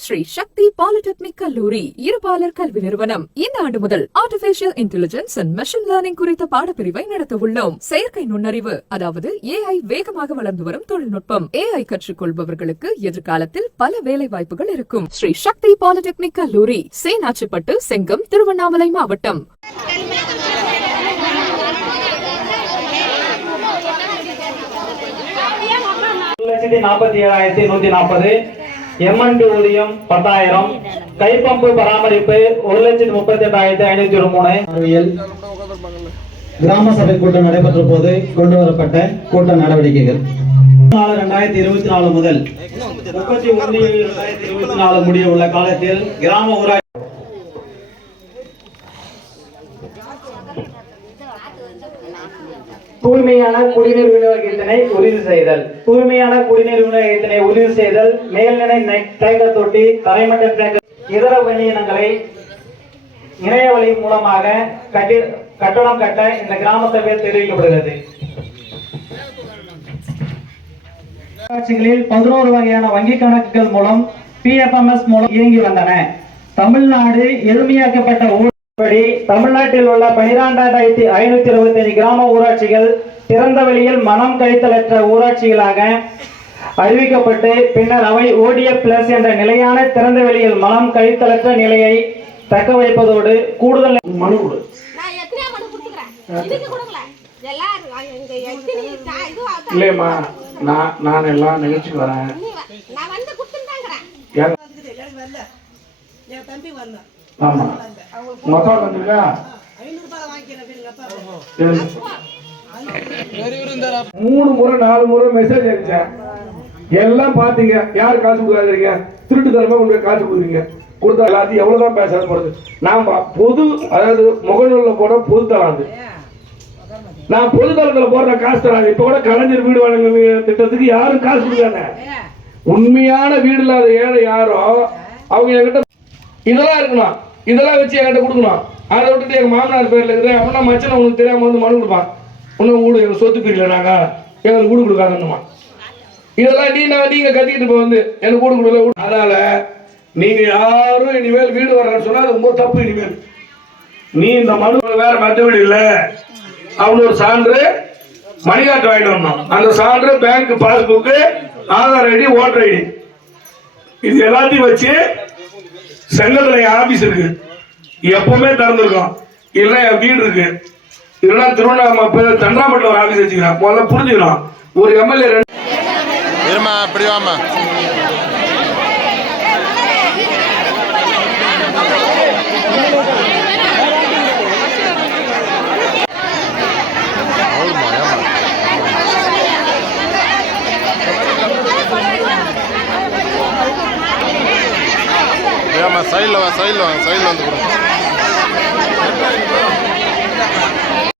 ஸ்ரீ சக்தி polytechnic கல்லூரி இருபாலர் கல்வி நிறுவனம் இந்த ஆண்டு முதல் artificial intelligence and machine learning குறித்த பாடப்பிரிவை நடத்த உள்ளோம். செயற்கை நுண்ணறிவு அதாவது AI வேகமாக வளர்ந்து வரும் தொழில்நுட்பம். AI கற்றுக்கொள்பவர்களுக்கு எதிர்காலத்தில் பல வேலை வாய்ப்புகள் இருக்கும். ஸ்ரீ சக்தி பாலிடெக்னிக் கல்லூரி, சேனாச்சிப்பட்டு, செங்கம், திருவண்ணாமலை மாவட்டம். MND ஊதியம் 10,000, கைப்பம்பு பராமரிப்பு 1,38,503. கிராம சபை கூட்டம் நடைபெற்ற போது கொண்டு வரப்பட்ட கூட்ட நடவடிக்கைகள் 2024 முதல் 31/2024 முடிய உள்ள காலத்தில் கிராம ஊராட்சி தூய்மையான குடிநீர் விநியோகத்தினை உறுதி செய்தல். தூய்மையான குடிநீர் விநியோகத்தினை உறுதி செய்தல், மேல்நிலை டேங்கர் தொட்டி, தரைமட்ட டேங்கர், இதர விநியோகங்களை இணைய வழி மூலமாக கட்டணம் கட்ட இந்த கிராம சபையில் தெரிவிக்கப்படுகிறது. ஊராட்சிகளில் 11 வகையான வங்கி கணக்குகள் மூலம் PFMS மூலம் இயங்கி வந்தன. தமிழ்நாடு எளிமையாக்கப்பட்ட தமிழ்நாட்டில் உள்ள 12,525 கிராம ஊராட்சிகள் திறந்த வெளியில் மனம் கழித்தலற்ற ஊராட்சிகளாக அறிவிக்கப்பட்டு பின்னர் அவை ODF+ என்ற நிலையான திறந்த வெளியில் மனம் கழித்தலற்ற நிலையை தக்க வைப்பதோடு கூடுதல் மனு இல்லையம்மா, நான் எல்லாம் நிகழ்ச்சிக்கு வரேன். ஆமா, மொத்தம் வந்துருக்கா 3 முறை 4 முறை மெசேஜ் அடிச்சேன். எல்லாம் பாத்தீங்க. யாரு காசு கொடுக்காதீங்க, திருட்டுத்தனமா உங்களுக்கு காசு கொடுக்குறீங்க. கொடுத்தா எல்லாத்தையும் எவ்வளவுதான் பேச போறது. நான் பொது, அதாவது முகநூல்ல போட பொது தராது, நான் பொது தளத்துல போடுற காசு தராது. இப்ப கூட கலைஞர் வீடு வழங்க திட்டத்துக்கு யாரும் காசு கொடுக்காங்க. உண்மையான வீடு இல்லாத ஏழை யாரோ அவங்க என்கிட்ட இதெல்லாம் இருக்கணும், இதெல்லாம் வச்சு என்கிட்ட கொடுக்கணும். அதை விட்டுட்டு எங்க மாமனார் பேர்ல இருக்குது அப்படின்னா மச்சனை உங்களுக்கு தெரியாம வந்து மனு கொடுப்பான். இன்னும் வீடு எங்க சொத்து பிரியல, நாங்க எங்களுக்கு வீடு கொடுக்காதுமா. இதெல்லாம் நீங்க கத்திக்கிட்டு இப்ப வந்து எனக்கு வீடு கொடுக்கல. அதனால நீங்க யாரும் இனிமேல் வீடு வர்றன்னு சொன்னா அது ரொம்ப தப்பு. இனிமேல் நீ இந்த மனு வேற மற்ற வீடு இல்ல அவனு ஒரு சான்று மணிகாட்டு வாங்கிட்டு வரணும். அந்த சான்று bank passbook, Aadhaar ID, voter ID, இது எல்லாத்தையும் வச்சு செங்கத்துல ஆபீஸ் இருக்கு, எப்பவுமே திறந்துருக்கும். இல்ல என் வீடு இருக்கு, இல்லைன்னா திருவண்ணாமலை தண்டாம்பட்டில் ஒரு ஆபீஸ் வச்சுக்கிறேன். முதல்ல புரிஞ்சுக்கணும். ஒரு MLA அப்படி வாமா சைடில் வந்து